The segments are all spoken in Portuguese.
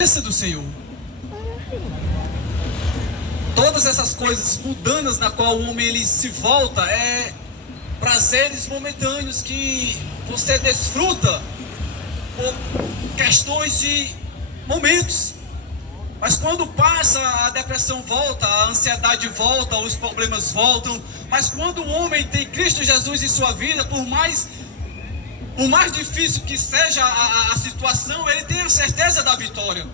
presença do Senhor. Todas essas coisas mundanas na qual o homem ele se volta é prazeres momentâneos que você desfruta por questões de momentos. Mas quando passa, a depressão volta, a ansiedade volta, os problemas voltam. Mas quando o homem tem Cristo Jesus em sua vida, por mais difícil que seja a situação, ele tem a certeza da vitória.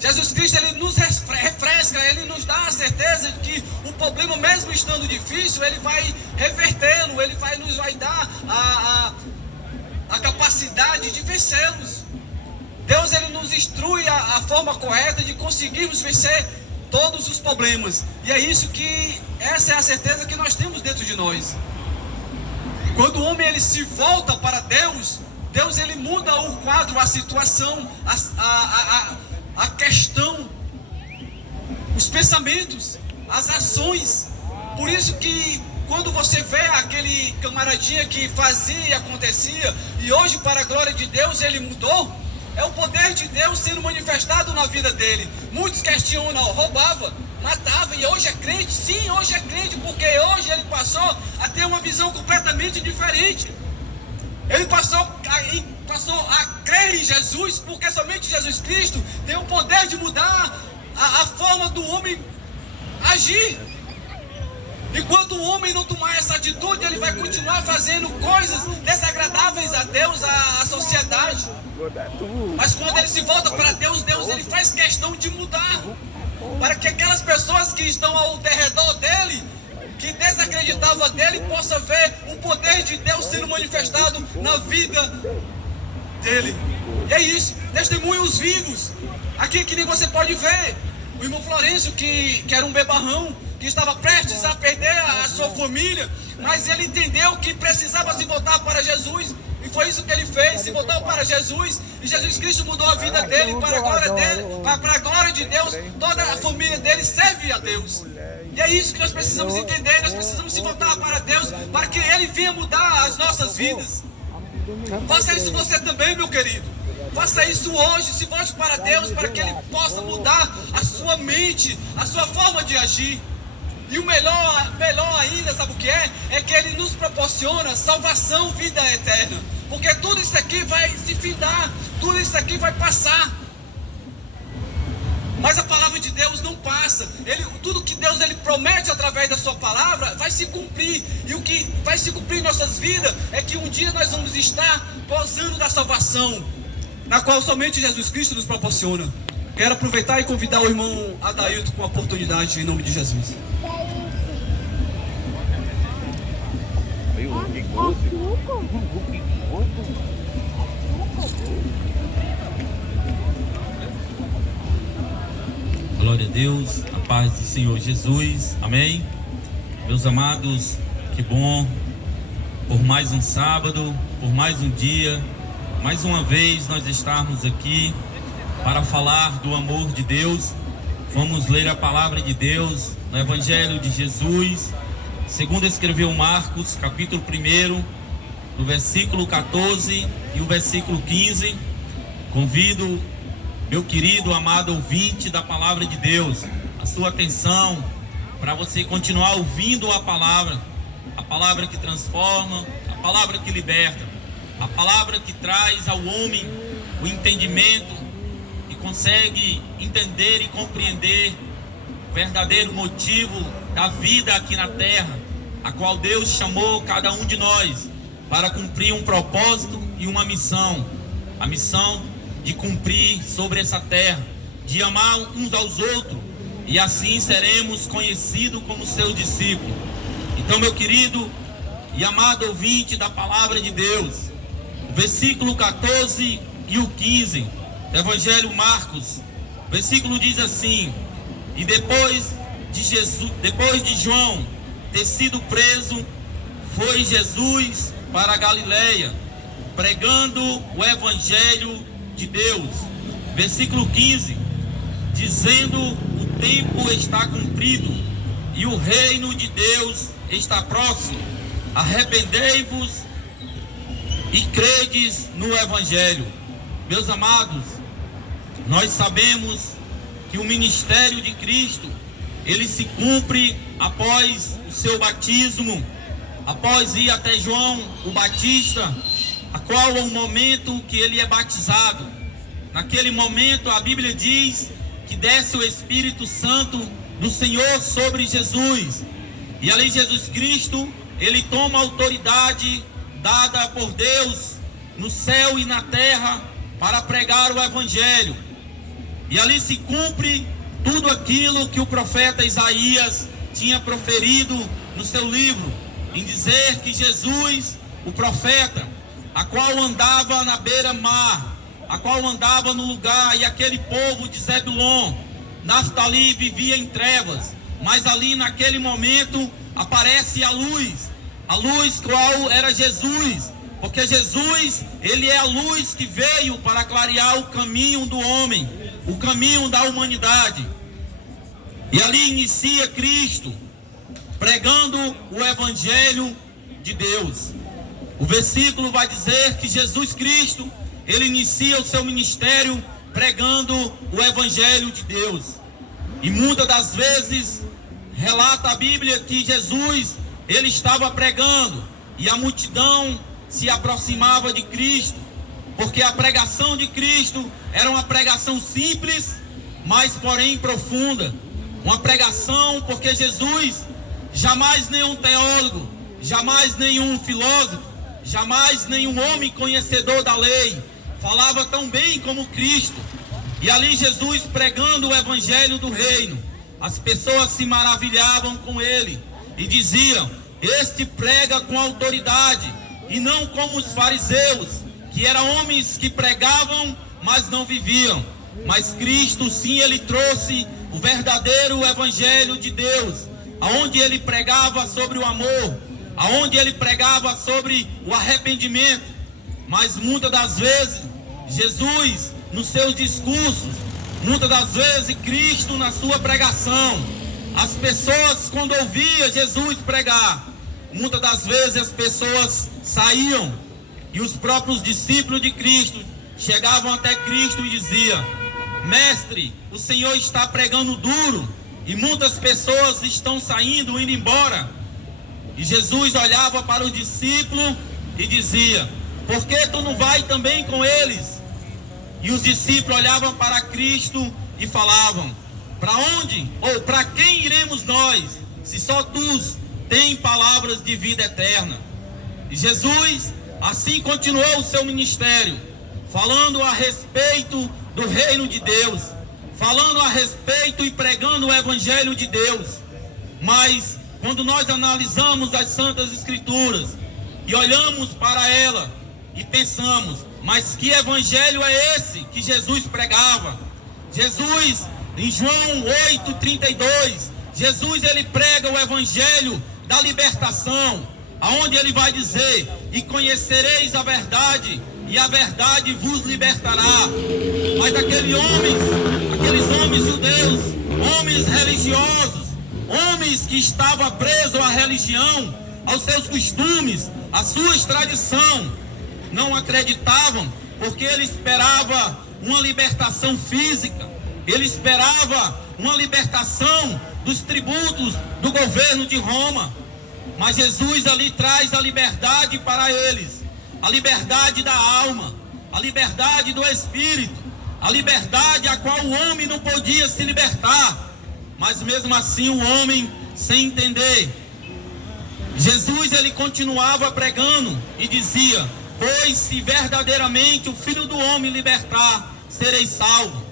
Jesus Cristo, ele nos refresca, ele nos dá a certeza de que o problema, mesmo estando difícil, ele vai revertê-lo, ele nos vai dar a capacidade de vencê-los. Deus, ele nos instrui a forma correta de conseguirmos vencer todos os problemas. E é isso que, essa é a certeza que nós temos dentro de nós. Quando o homem ele se volta para Deus, Deus ele muda o quadro, a situação, a questão, os pensamentos, as ações. Por isso que quando você vê aquele camaradinha que fazia e acontecia, e hoje para a glória de Deus ele mudou, é o poder de Deus sendo manifestado na vida dele. Muitos questionam, roubava, matava, e hoje é crente? Sim, hoje é crente, porque hoje ele passou a ter uma visão completamente diferente. Ele passou a crer em Jesus, porque somente Jesus Cristo tem o poder de mudar a forma do homem agir. Enquanto o homem não tomar essa atitude, ele vai continuar fazendo coisas desagradáveis a Deus, à sociedade. Mas quando ele se volta para Deus, Deus ele faz questão de mudar, para que aquelas pessoas que estão ao redor dele, que desacreditavam dele, possam ver o poder de Deus sendo manifestado na vida dele. E é isso, testemunhos vivos. Aqui que nem você pode ver o irmão Florencio, que era um bebarrão, que estava prestes a perder a sua família, mas ele entendeu que precisava se voltar para Jesus. E foi isso que ele fez, se voltou para Jesus, e Jesus Cristo mudou a vida dele, para a glória dele, para a glória de Deus. Toda a família dele serve a Deus. E é isso que nós precisamos entender, nós precisamos se voltar para Deus, para que Ele venha mudar as nossas vidas. Faça isso você também, meu querido. Faça isso hoje, se volte para Deus, para que Ele possa mudar a sua mente, a sua forma de agir. E o melhor ainda, sabe o que é? É que Ele nos proporciona salvação, vida eterna. Porque tudo isso aqui vai se findar, tudo isso aqui vai passar. Mas a palavra de Deus não passa. Tudo que Deus ele promete através da sua palavra vai se cumprir. E o que vai se cumprir em nossas vidas é que um dia nós vamos estar gozando da salvação, na qual somente Jesus Cristo nos proporciona. Quero aproveitar e convidar o irmão Adailton com a oportunidade em nome de Jesus. Glória a Deus, a paz do Senhor Jesus, amém? Meus amados, que bom, por mais um sábado, por mais um dia, mais uma vez nós estarmos aqui para falar do amor de Deus. Vamos ler a palavra de Deus no Evangelho de Jesus, segundo escreveu Marcos, capítulo 1, no versículo 14 e o versículo 15. Convido meu querido, amado ouvinte da palavra de Deus, a sua atenção para você continuar ouvindo a palavra que transforma, a palavra que liberta, a palavra que traz ao homem o entendimento e consegue entender e compreender o verdadeiro motivo da vida aqui na terra, a qual Deus chamou cada um de nós para cumprir um propósito e uma missão, a missão de cumprir sobre essa terra, de amar uns aos outros, e assim seremos conhecidos como seus discípulos. Então, meu querido e amado ouvinte da palavra de Deus, o versículo 14 e o 15 do Evangelho Marcos, o versículo diz assim: e depois de João ter sido preso, foi Jesus para a Galileia, pregando o Evangelho de Deus. Versículo 15, dizendo: o tempo está cumprido e o reino de Deus está próximo. Arrependei-vos e credes no Evangelho. Meus amados, nós sabemos que o ministério de Cristo, ele se cumpre após o seu batismo, após ir até João o Batista, a qual é o momento que ele é batizado. Naquele momento a Bíblia diz que desce o Espírito Santo do Senhor sobre Jesus, e ali Jesus Cristo, ele toma a autoridade dada por Deus no céu e na terra para pregar o Evangelho. E ali se cumpre tudo aquilo que o profeta Isaías tinha proferido no seu livro, em dizer que Jesus, o profeta, a qual andava na beira-mar, a qual andava no lugar, e aquele povo de Zebulon, Naftali, vivia em trevas, mas ali naquele momento aparece a luz qual era Jesus, porque Jesus, ele é a luz que veio para clarear o caminho do homem, o caminho da humanidade. E ali inicia Cristo pregando o Evangelho de Deus. O versículo vai dizer que Jesus Cristo, ele inicia o seu ministério pregando o Evangelho de Deus. E muitas das vezes relata a Bíblia que Jesus, ele estava pregando e a multidão se aproximava de Cristo, porque a pregação de Cristo era uma pregação simples, mas porém profunda. Uma pregação porque Jesus, jamais nenhum teólogo, jamais nenhum filósofo, jamais nenhum homem conhecedor da lei falava tão bem como Cristo. E ali Jesus pregando o Evangelho do Reino, as pessoas se maravilhavam com ele e diziam: este prega com autoridade, e não como os fariseus, que eram homens que pregavam, mas não viviam. Mas Cristo, sim, ele trouxe o verdadeiro Evangelho de Deus, aonde ele pregava sobre o amor, aonde ele pregava sobre o arrependimento. Mas muitas das vezes Jesus, nos seus discursos, muitas das vezes Cristo na sua pregação, as pessoas, quando ouviam Jesus pregar, muitas das vezes as pessoas saíam, e os próprios discípulos de Cristo chegavam até Cristo e diziam: mestre, o Senhor está pregando duro, e muitas pessoas estão saindo, indo embora. E Jesus olhava para os discípulos e dizia: por que tu não vai também com eles? E os discípulos olhavam para Cristo e falavam: para onde ou para quem iremos nós, se só tu tens palavras de vida eterna? E Jesus assim continuou o seu ministério, falando a respeito do reino de Deus, falando a respeito e pregando o Evangelho de Deus. Mas quando nós analisamos as Santas Escrituras e olhamos para ela e pensamos: mas que evangelho é esse que Jesus pregava? Jesus, em João 8:32, Jesus ele prega o evangelho da libertação, aonde ele vai dizer: e conhecereis a verdade, e a verdade vos libertará. Mas aqueles homens judeus, homens religiosos, homens que estavam presos à religião, aos seus costumes, às suas tradições, não acreditavam, porque ele esperava uma libertação física, ele esperava uma libertação dos tributos do governo de Roma. Mas Jesus ali traz a liberdade para eles, a liberdade da alma, a liberdade do espírito, a liberdade a qual o homem não podia se libertar. Mas mesmo assim o homem, sem entender, Jesus ele continuava pregando e dizia: pois se verdadeiramente o Filho do Homem libertar, sereis salvos.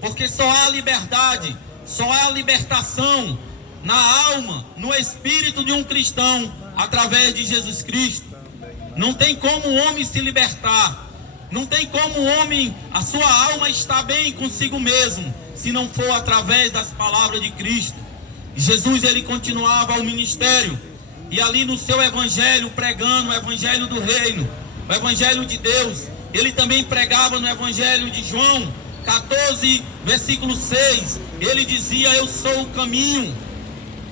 Porque só há liberdade, só há libertação na alma, no espírito de um cristão, através de Jesus Cristo. Não tem como o homem se libertar, não tem como o homem, a sua alma estar bem consigo mesmo, se não for através das palavras de Cristo. Jesus ele continuava o ministério, e ali no seu evangelho, pregando o evangelho do reino, o evangelho de Deus. Ele também pregava no evangelho de João 14, versículo 6. Ele dizia: eu sou o caminho,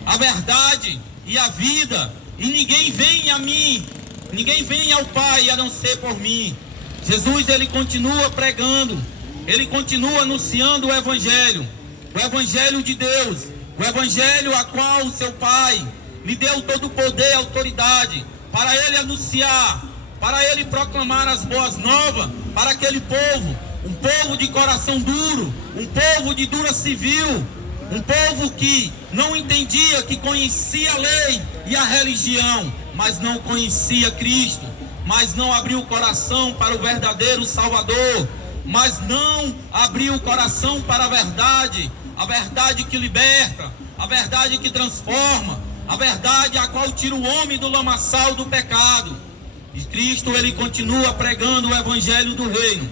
a verdade e a vida, e ninguém vem a mim, ninguém vem ao Pai a não ser por mim. Jesus ele continua pregando ele continua anunciando o Evangelho de Deus, o Evangelho a qual o seu Pai lhe deu todo o poder e autoridade para ele anunciar, para ele proclamar as boas novas para aquele povo, um povo de coração duro, um povo de dura civil, um povo que não entendia, que conhecia a lei e a religião, mas não conhecia Cristo, mas não abriu o coração para o verdadeiro Salvador, mas não abriu o coração para a verdade que liberta, a verdade que transforma, a verdade a qual tira o homem do lamaçal do pecado. E Cristo, ele continua pregando o Evangelho do Reino,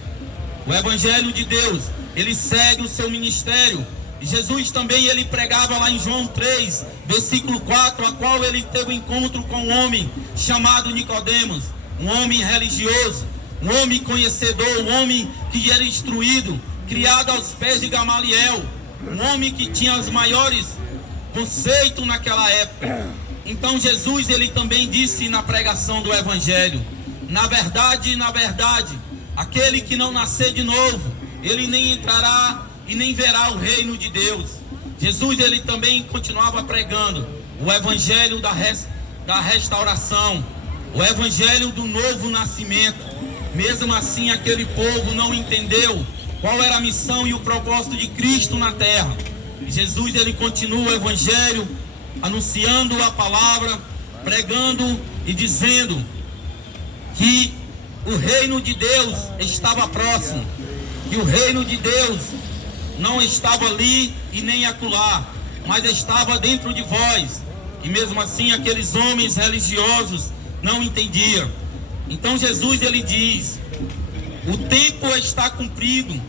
o Evangelho de Deus. Ele segue o seu ministério. E Jesus também, ele pregava lá em João 3, versículo 4, a qual ele teve um encontro com um homem chamado Nicodemos, um homem religioso, um homem conhecedor, um homem que era instruído, criado aos pés de Gamaliel, um homem que tinha os maiores conceitos naquela época. Então Jesus, ele também disse na pregação do Evangelho: na verdade, aquele que não nascer de novo, ele nem entrará e nem verá o reino de Deus. Jesus, ele também continuava pregando o Evangelho da restauração, o Evangelho do novo nascimento. Mesmo assim, aquele povo não entendeu qual era a missão e o propósito de Cristo na terra. E Jesus, ele continua o Evangelho, anunciando a palavra, pregando e dizendo que o reino de Deus estava próximo, que o reino de Deus não estava ali e nem acolá, mas estava dentro de vós. E mesmo assim aqueles homens religiosos não entendiam. Então Jesus, ele diz: o tempo está cumprido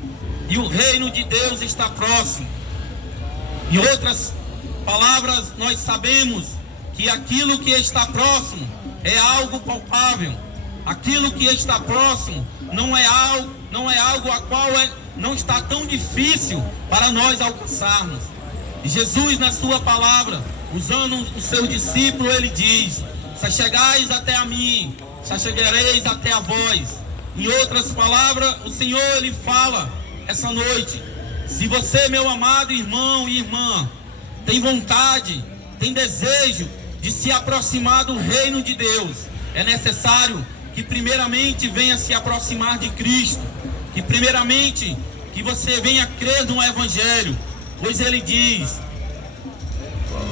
e o reino de Deus está próximo. Em outras palavras, nós sabemos que aquilo que está próximo é algo palpável. Aquilo que está próximo não é algo a qual não está tão difícil para nós alcançarmos. E Jesus, na sua palavra, usando o seu discípulo, ele diz: se chegais até a mim, se chegareis até a vós. Em outras palavras, o Senhor, ele fala essa noite: se você, meu amado irmão e irmã, tem vontade, tem desejo de se aproximar do reino de Deus, é necessário que primeiramente venha se aproximar de Cristo, que primeiramente que você venha crer no Evangelho, pois ele diz: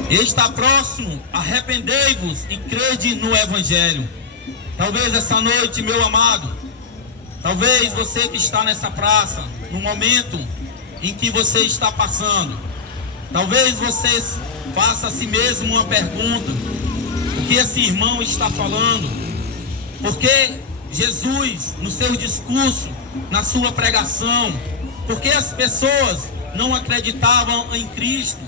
está próximo, arrependei-vos e crede no Evangelho. Talvez essa noite, meu amado, talvez você que está nessa praça, no momento em que você está passando, talvez você faça a si mesmo uma pergunta: o que esse irmão está falando? Porque Jesus, no seu discurso, na sua pregação, porque as pessoas não acreditavam em Cristo,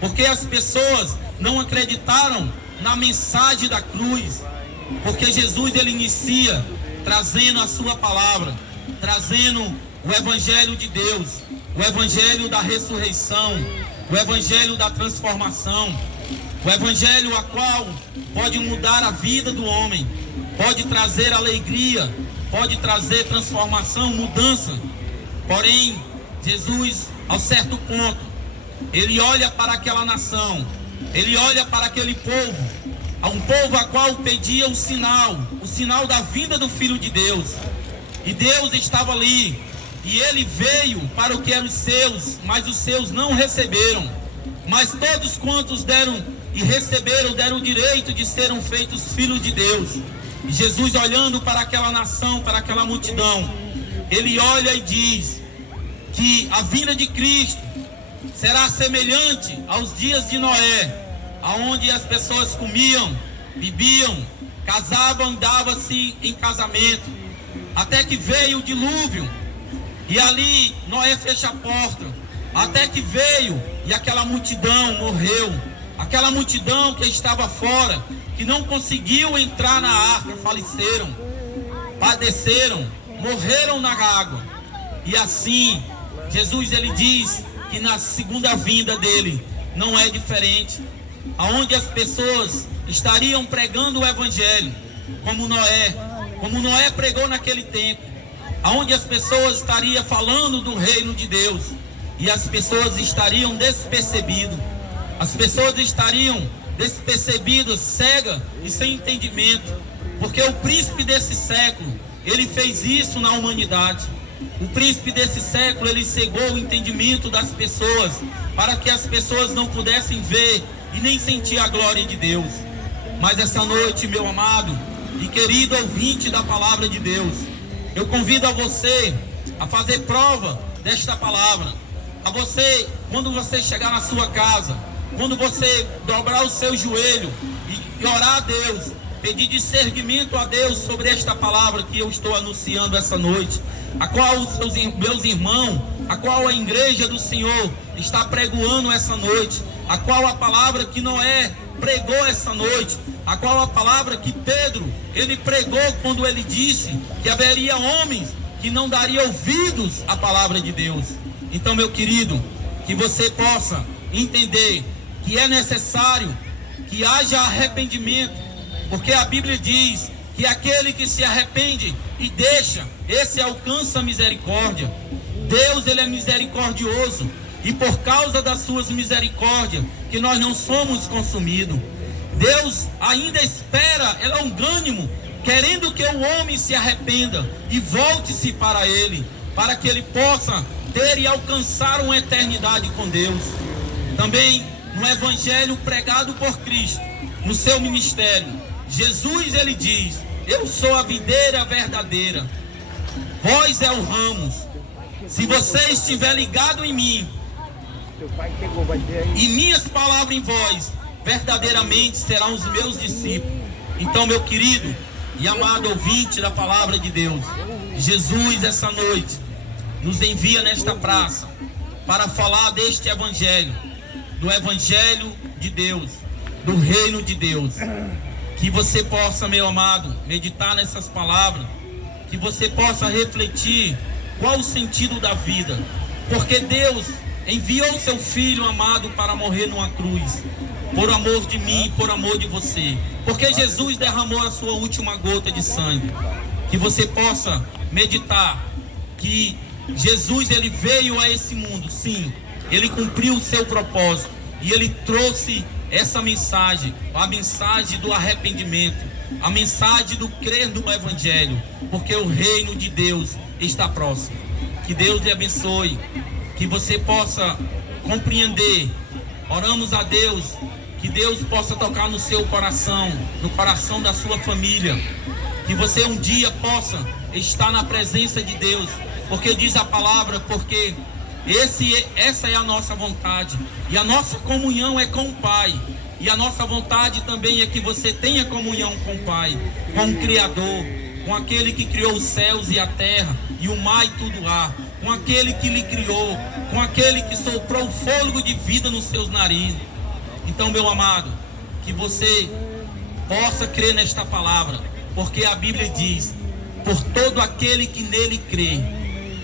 porque as pessoas não acreditaram na mensagem da cruz, porque Jesus, ele inicia trazendo a sua palavra, trazendo o Evangelho de Deus, o Evangelho da ressurreição, o Evangelho da transformação, o Evangelho a qual pode mudar a vida do homem, pode trazer alegria, pode trazer transformação, mudança. Porém, Jesus, ao certo ponto, ele olha para aquela nação, ele olha para aquele povo, a um povo a qual pedia o sinal da vinda do Filho de Deus. E Deus estava ali, e ele veio para o que eram os seus, mas os seus não receberam. Mas todos quantos deram e receberam, deram o direito de serem feitos filhos de Deus. E Jesus, olhando para aquela nação, para aquela multidão, ele olha e diz que a vinda de Cristo será semelhante aos dias de Noé, aonde as pessoas comiam, bebiam, casavam, davam-se em casamento, até que veio o dilúvio, e ali Noé fecha a porta, até que veio e aquela multidão morreu, aquela multidão que estava fora, que não conseguiu entrar na arca, faleceram, padeceram, morreram na água. E assim, Jesus, ele diz que na segunda vinda dele não é diferente, aonde as pessoas estariam pregando o Evangelho, como Noé pregou naquele tempo. onde as pessoas estariam falando do reino de Deus e as pessoas estariam despercebidas. As pessoas estariam despercebidas, cegas e sem entendimento, porque o príncipe desse século, ele fez isso na humanidade. O príncipe desse século, ele cegou o entendimento das pessoas, para que as pessoas não pudessem ver e nem sentir a glória de Deus. Mas essa noite, meu amado e querido ouvinte da palavra de Deus, eu convido a você a fazer prova desta palavra. A você, quando você chegar na sua casa, quando você dobrar o seu joelho e orar a Deus, pedir discernimento a Deus sobre esta palavra que eu estou anunciando essa noite, a qual os meus irmãos, a qual a igreja do Senhor está pregoando essa noite, a qual a palavra que Noé pregou essa noite, a qual a palavra que Pedro, ele pregou quando ele disse que haveria homens que não dariam ouvidos à palavra de Deus. Então, meu querido, que você possa entender que é necessário que haja arrependimento, porque a Bíblia diz que aquele que se arrepende e deixa, esse alcança a misericórdia. Deus, ele é misericordioso, e por causa das suas misericórdias que nós não somos consumidos. Deus ainda espera, é longânimo, querendo que o homem se arrependa e volte-se para ele, para que ele possa ter e alcançar uma eternidade com Deus. Também no evangelho pregado por Cristo, no seu ministério, Jesus, ele diz: eu sou a videira verdadeira, vós é o ramos. Se você estiver ligado em mim e minhas palavras em vós, verdadeiramente serão os meus discípulos. Então, meu querido e amado ouvinte da palavra de Deus, Jesus essa noite nos envia nesta praça para falar deste evangelho, do evangelho de Deus, do reino de Deus. Que você possa, meu amado, meditar nessas palavras, que você possa refletir qual o sentido da vida, porque Deus enviou seu Filho amado para morrer numa cruz, por amor de mim, por amor de você, porque Jesus derramou a sua última gota de sangue. Que você possa meditar que Jesus, ele veio a esse mundo, sim, ele cumpriu o seu propósito, e ele trouxe essa mensagem, a mensagem do arrependimento, a mensagem do crer no evangelho, porque o reino de Deus está próximo. Que Deus lhe abençoe, que você possa compreender. Oramos a Deus, que Deus possa tocar no seu coração, no coração da sua família, que você um dia possa estar na presença de Deus, porque diz a palavra, porque essa é a nossa vontade, e a nossa comunhão é com o Pai, e a nossa vontade também é que você tenha comunhão com o Pai, com o Criador, com aquele que criou os céus e a terra, e o mar e tudo há, com aquele que lhe criou, com aquele que soprou o fôlego de vida nos seus narizes. Então, meu amado, que você possa crer nesta palavra, porque a Bíblia diz: por todo aquele que nele crê,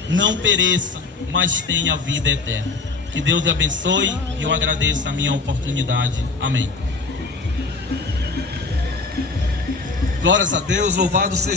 não pereça, mas tenha vida eterna. Que Deus lhe abençoe, e eu agradeço a minha oportunidade. Amém. Glórias a Deus, louvado seja